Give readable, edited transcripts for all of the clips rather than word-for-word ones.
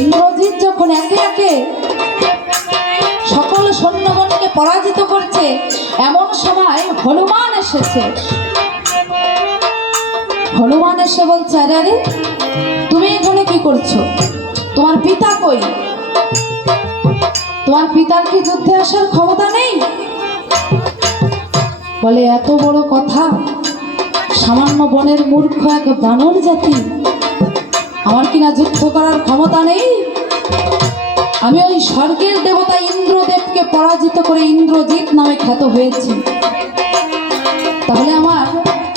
ইন্দ্রজিৎ যখন একে একে সকল সৈন্যগণকে পরাজিত করছে, এমন সময় হনুমান এসেছে। হনুমান এসে বলছে, আরে আরে তুমি এখানে কি করছো? তোমার পিতা কই? তোমার পিতার কি যুদ্ধে আসার ক্ষমতা নেই? বলে, এত বড় কথা! সামান্য বনের মূর্খ এক বানর জাতি, আমার কিনা যুদ্ধ করার ক্ষমতা নেই? আমি ওই স্বর্গের দেবতা ইন্দ্রদেবকে পরাজিত করে ইন্দ্রজিৎ নামে খ্যাত হয়েছি। তাহলে আমার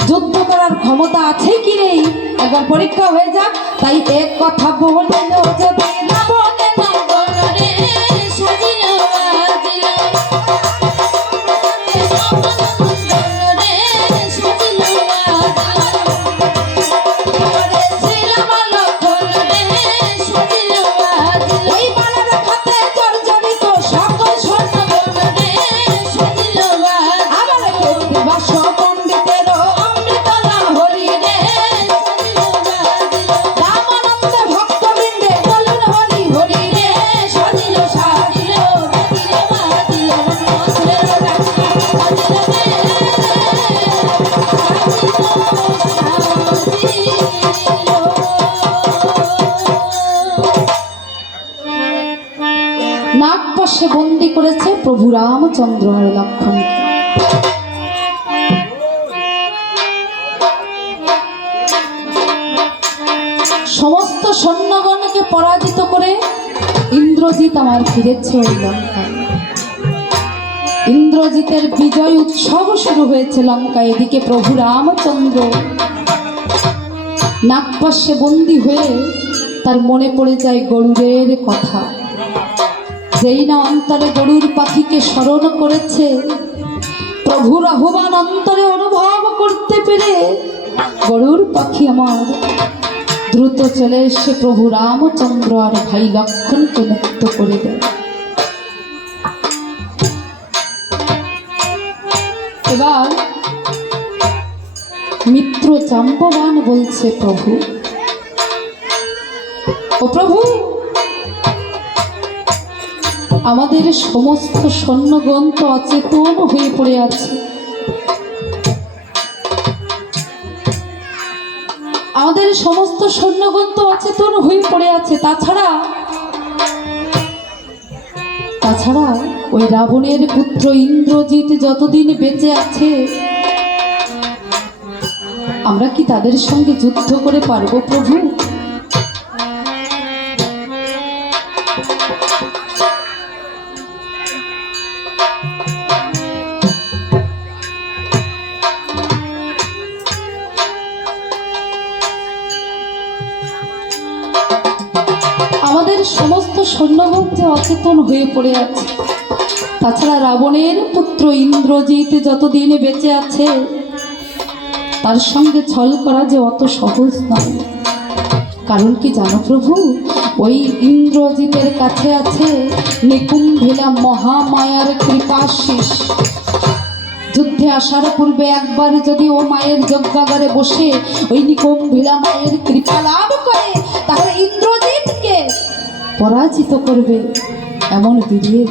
যুদ্ধ করার ক্ষমতা আছে কি নেই একবার পরীক্ষা হয়ে যাক। তাই এক কথা বলল যদি না বলে না বলরে সাজিল বাজিল নাগপাশে বন্দী করেছে প্রভু রামচন্দ্র আর লক্ষ্মণকে। সমস্ত সৈন্যগণকে পরাজিত করে ইন্দ্রজিৎ আমার ফিরেছে ওই লঙ্কায়। ইন্দ্রজিতের বিজয় উৎসব শুরু হয়েছে লঙ্কায়। এদিকে প্রভু রামচন্দ্র নাগপাশে বন্দী হয়ে তার মনে পড়ে যায় গরুরের কথা। যেই না অন্তরে গরুর পাখিকে স্মরণ করেছে, প্রভুর আহ্বান অন্তরে অনুভব করতে পেরে গরুর পাখি আমার দ্রুত চলে এসে প্রভু রামচন্দ্র আর ভাই লক্ষ্মণকে মুক্ত করে দেয়। এবার মিত্র জাম্ববান বলছে, প্রভু ও প্রভু, আমাদের সমস্ত সৈন্যগণ তো অচেতন হয়ে পড়ে আছে। আমাদের সমস্ত সৈন্যগণ তো অচেতন হয়ে পড়ে আছে। তাছাড়া ওই রাবণের পুত্র ইন্দ্রজিৎ যতদিন বেঁচে আছে, আমরা কি তাদের সঙ্গে যুদ্ধ করে পারবো প্রভু? আমাদের সমস্ত সৈন্যগণ যে অচেতন হয়ে পড়ে আছে, তাছাড়া রাবণের পুত্র ইন্দ্রজিৎ যতদিন বেঁচে আছে, তার সঙ্গে ছল করা যে অত সহজ নয়। কারণ কি জানো প্রভু, ওই ইন্দ্রজিতের কাছে আছে নিকুম্ভিলা মহামায়ার কৃপাশিস। যুদ্ধে আসার পূর্বে একবার যদি ও মায়ের যজ্ঞাগারে বসে ওই নিকুম্ভিলা মায়ের কৃপা লাভ করে, তাহলে ইন্দ্রজিৎকে পরাজিত করবে, এমন বীরের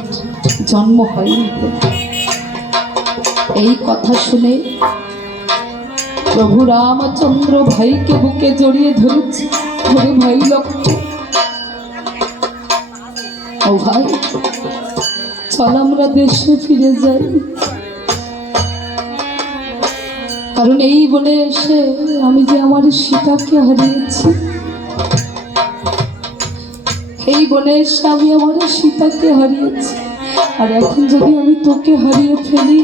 জন্ম হয়নি। এই কথা শুনে প্রভু রামচন্দ্র ভাইকে বুকে জড়িয়ে ধরেছে। ধরে, ভাই লক্ষ্মণ, ও ভাই, চল আমরা দেশে ফিরে যাই। কারণ এই বনে এসে আমি যে আমার সীতাকে হারিয়েছি, এই বনে এসে আমি আমার সীতাকে হারিয়েছি। আর এখন যদি আমি তোকে হারিয়ে ফেলি,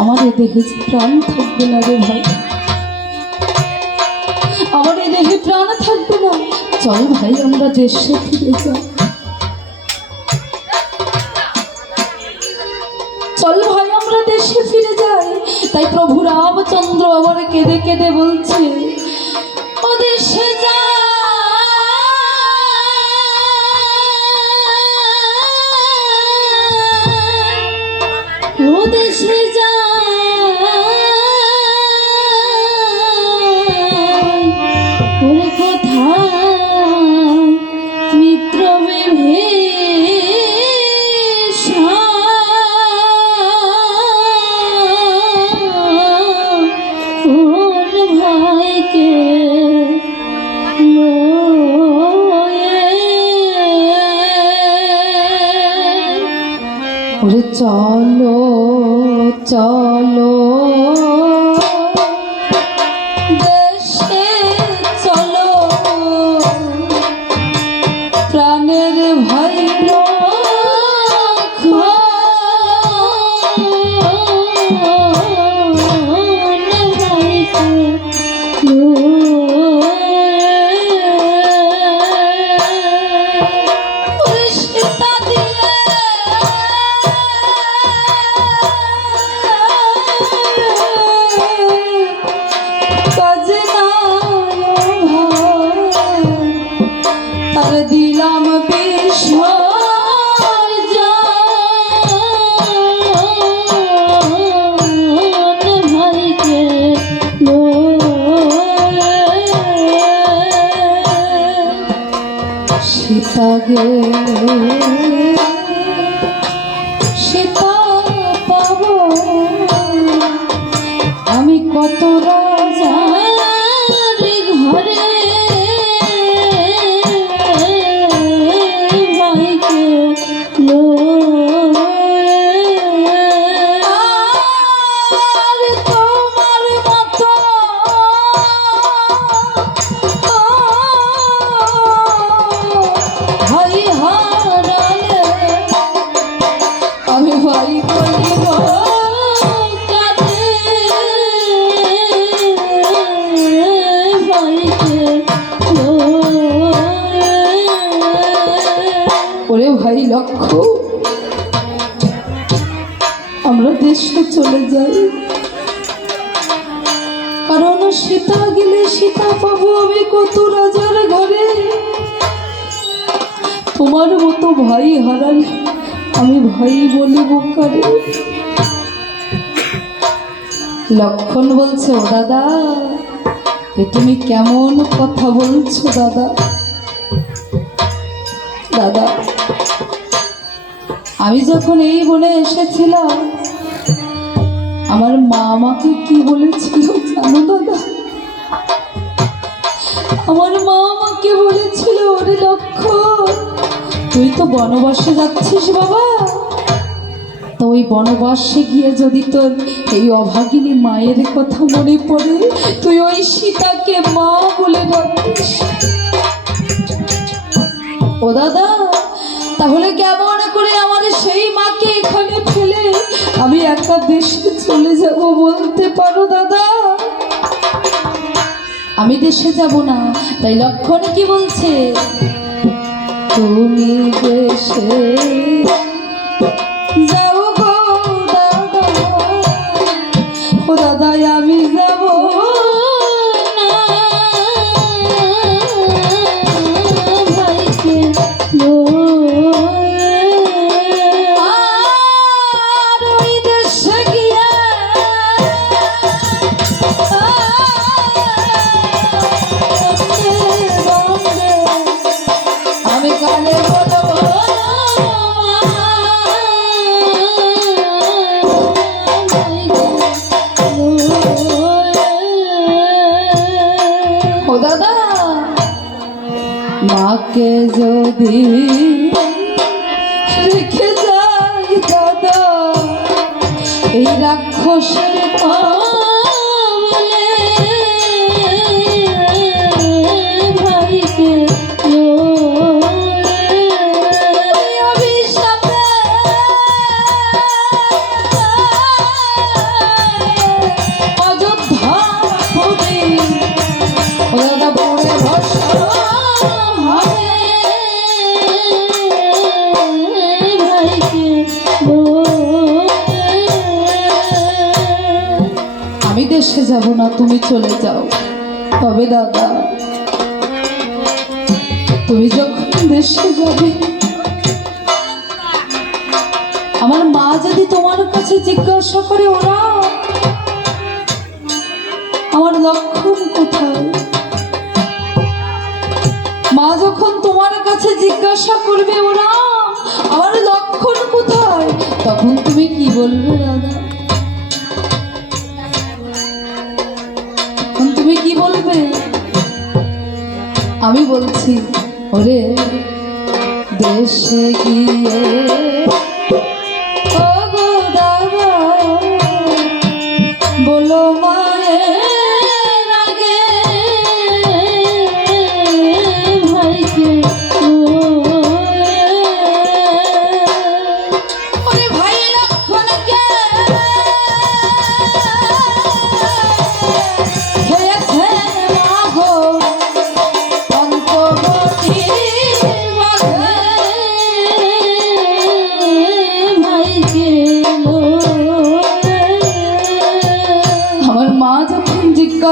আমার এ দেহে প্রাণ থাকবে না রে ভাই, আমার এ দেহে প্রাণ থাকবে না। চল ভাই, আমরা দেশে ফিরে যাই। চল ভাই, আমরা দেশে ফিরে যাই। তাই প্রভু রামচন্দ্র আবার কেঁদে কেঁদে বলছে, ও দেশে যা ওরে চলো চলো দেশে চলো, প্রাণের ভাই দিলাম ভাইকে সীতা গে সীতা পাব আমি কত রাজা ঘরে ওরে ভাই লক্ষ্য, আমরা দেশে চলে যাই, কারণ সীতা গেলে সীতা পাবো আমি কত রাজার ঘরে। তোমার মতো ভাই হারালে আমি ভাই বলবো কারে? লক্ষণ বলছে, ও দাদা এ তুমি কেমন কথা বলছো দাদা? দাদা আমি যখন এই বনে এসেছিলাম আমার মা আমাকে কি বলেছিল জানো দাদা? আমার মা আমাকে বলেছিল, ওরে লক্ষণ তুই তো বনবাসে যাচ্ছিস বাবা, তো ওই বনবাসে গিয়ে যদি তোর এই অভাগিনী মায়ের কথা মনে পড়ে তুই ওই সীতাকে মা বলে ডাকিস। ও দাদা তাহলে কেমন করে আমার সেই মাকে এখানে ফেলে আমি একা দেশে চলে যাব বলতে পারো দাদা? আমি দেশে যাব না, তাই লক্ষণ কি বলছে, তুমি দেশে যাও গো দাদা, ও দাদা আমি যাব না, ভাইকে আর ওই দেশে গিয়ে আমি কালে বলবো ও দাদা, মাকে যদি রেখে যাই দাদা এই রাক্ষসের কবলে, ভাইকে অভিশাপে অযোধ্যা পুরী ও দাদা পড়ে ভস্ম হবে, ভাইকে আমি দেশে যাব না, তুমি চলে যাও। তবে দাদা তুমি যখন দেশে যাবে আমার মা যদি তোমার কাছে জিজ্ঞাসা করে, ওরা আমার লক্ষণ কোথায়, মা যখন তোমার কাছে জিজ্ঞাসা করবে ওরা আমার লক্ষণ কোথায়, তখন তুমি কি বলবে দাদা? তখন তুমি কি বলবে? আমি বলছি, ওরে দেশে গিয়ে ও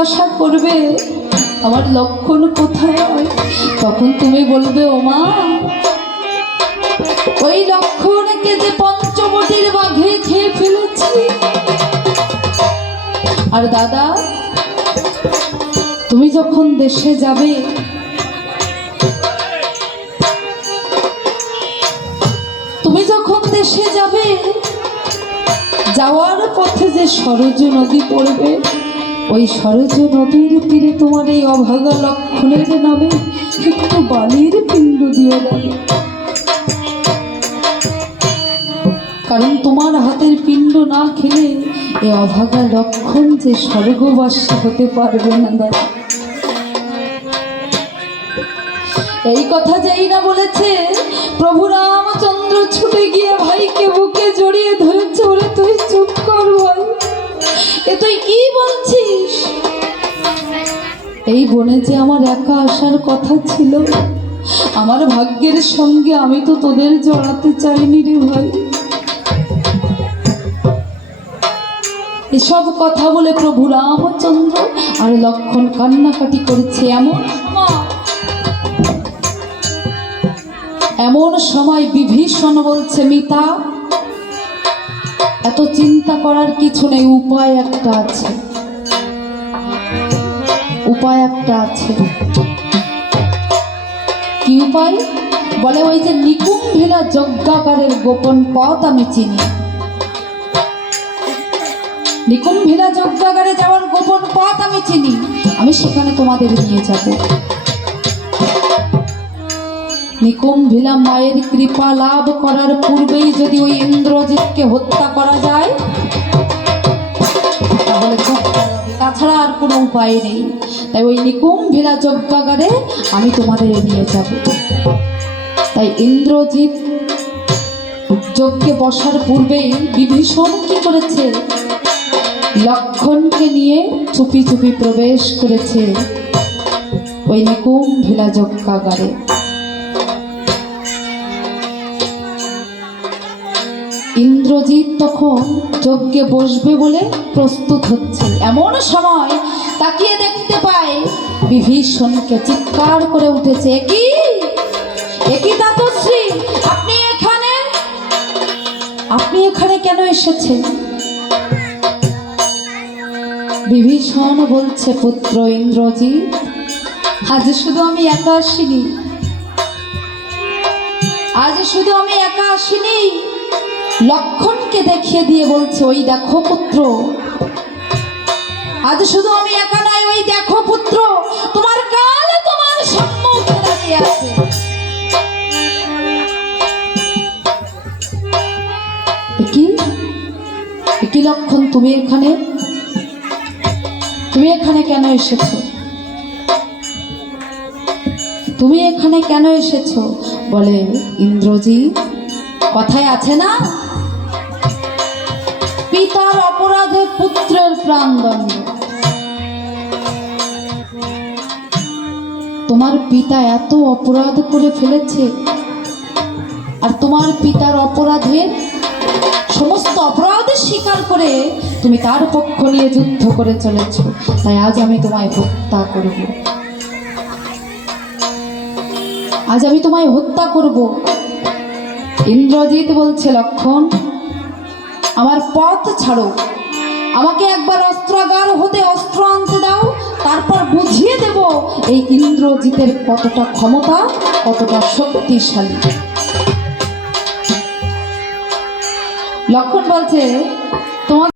জিজ্ঞাসা করবে আমার লক্ষণ কোথায়, তখন তুমি বলবে ও মা, ওই লক্ষণকে যে পঞ্চবটির বাঘে খেয়ে ফেলেছি। আর দাদা, তুমি যখন দেশে যাবে, যাওয়ার পথে যে সরজ নদী পড়বে, ওই সরজ নদীর তীরে তোমার এই অভাগা লক্ষণের নামে একটু বালির পিণ্ড দিয়ে দেবে। কারণ তোমার হাতের পিণ্ড না খেলে এই অভাগা লক্ষণ যে স্বর্গবাসী হতে পারবে না দাদা। এই কথা যেই না বলেছে, প্রভু রামচন্দ্র ছুটে গিয়ে ভাইকে বুকে জড়িয়ে ধরেছে, বলে তুই চুপ কর ভাই, এ তুই কি বলছিস? এই বনে যে আমার একা আসার কথা ছিল, আমার ভাগ্যের সঙ্গে আমি তো তোদের জড়াতে চাইনি রে ভাই। এসব কথা বলে প্রভু রামচন্দ্র আর লক্ষণ কান্নাকাটি করেছে। এমন সময় বিভীষণ বলছে, মিতা, এত চিন্তা করার কিছু নেই, উপায় একটা আছে, উপায় একটা আছে। কি উপায়? বলে ওই যে নিকুম্ভিলা যজ্ঞাগারের গোপন পথ আমি চিনি। নিকুম্ভিলা যজ্ঞাগারে যাওয়ার গোপন পথ আমি চিনি, আমি সেখানে তোমাদের নিয়ে যাব। নিকুম্ভিলা মায়ের কৃপা লাভ করার পূর্বেই যদি ওই ইন্দ্রজিৎকে হত্যা করা যায় তাহলে তাছাড়া আর কোনো উপায় নেই। তাই ওই নিকুম্ভিলা যজ্ঞাগারে আমি তোমাদের নিয়ে যাব। তাই ইন্দ্রজিৎ যজ্ঞে বসার পূর্বেই বিভীষণ কি করেছে? লক্ষণকে নিয়ে চুপি চুপি প্রবেশ করেছে ওই নিকুম্ভিলা যজ্ঞাগারে। ইন্দ্রজিৎ তখন যজ্ঞে বসবে বলে প্রস্তুত হচ্ছে। এমন সময় তাকিয়ে দেখতে পায় বিভীষণকে, চিৎকার করে উঠেছে, একই দাতশ্রী, আপনি এখানে কেন এসেছেন? বিভীষণ বলছে, পুত্র ইন্দ্রজিৎ, আজ শুধু আমি একা আসিনি, লক্ষণকে দেখিয়ে দিয়ে বলছে, ওই দেখো পুত্র, আজ শুধু আমি একা নাই, ওই দেখো পুত্র, তোমার কাল তোমার সম্মুখে দাঁড়িয়ে আছে। কি লক্ষণ, তুমি এখানে কেন এসেছো? তুমি এখানে কেন এসেছো? বলে, ইন্দ্রজিৎ, কথায় আছে না, পিতার অপরাধে পুত্রের প্রাণদণ্ড। তোমার পিতা এত অপরাধ করে ফেলেছে, আর তোমার পিতার অপরাধের সমস্ত অপরাধ স্বীকার করে তুমি তার পক্ষ নিয়ে যুদ্ধ করে চলেছ। তাই আজ আমি তোমায় হত্যা করব, আজ আমি তোমায় হত্যা করব। ইন্দ্রজিৎ বলছে, লক্ষণ, আমার পথ ছাড়ো, আমাকে একবার অস্ত্রাগার হতে অস্ত্র আনতে দাও, তারপর বুঝিয়ে দেব এই ইন্দ্রজিতের কতটা ক্ষমতা, কতটা শক্তিশালী। লক্ষণ বলছে, তোমার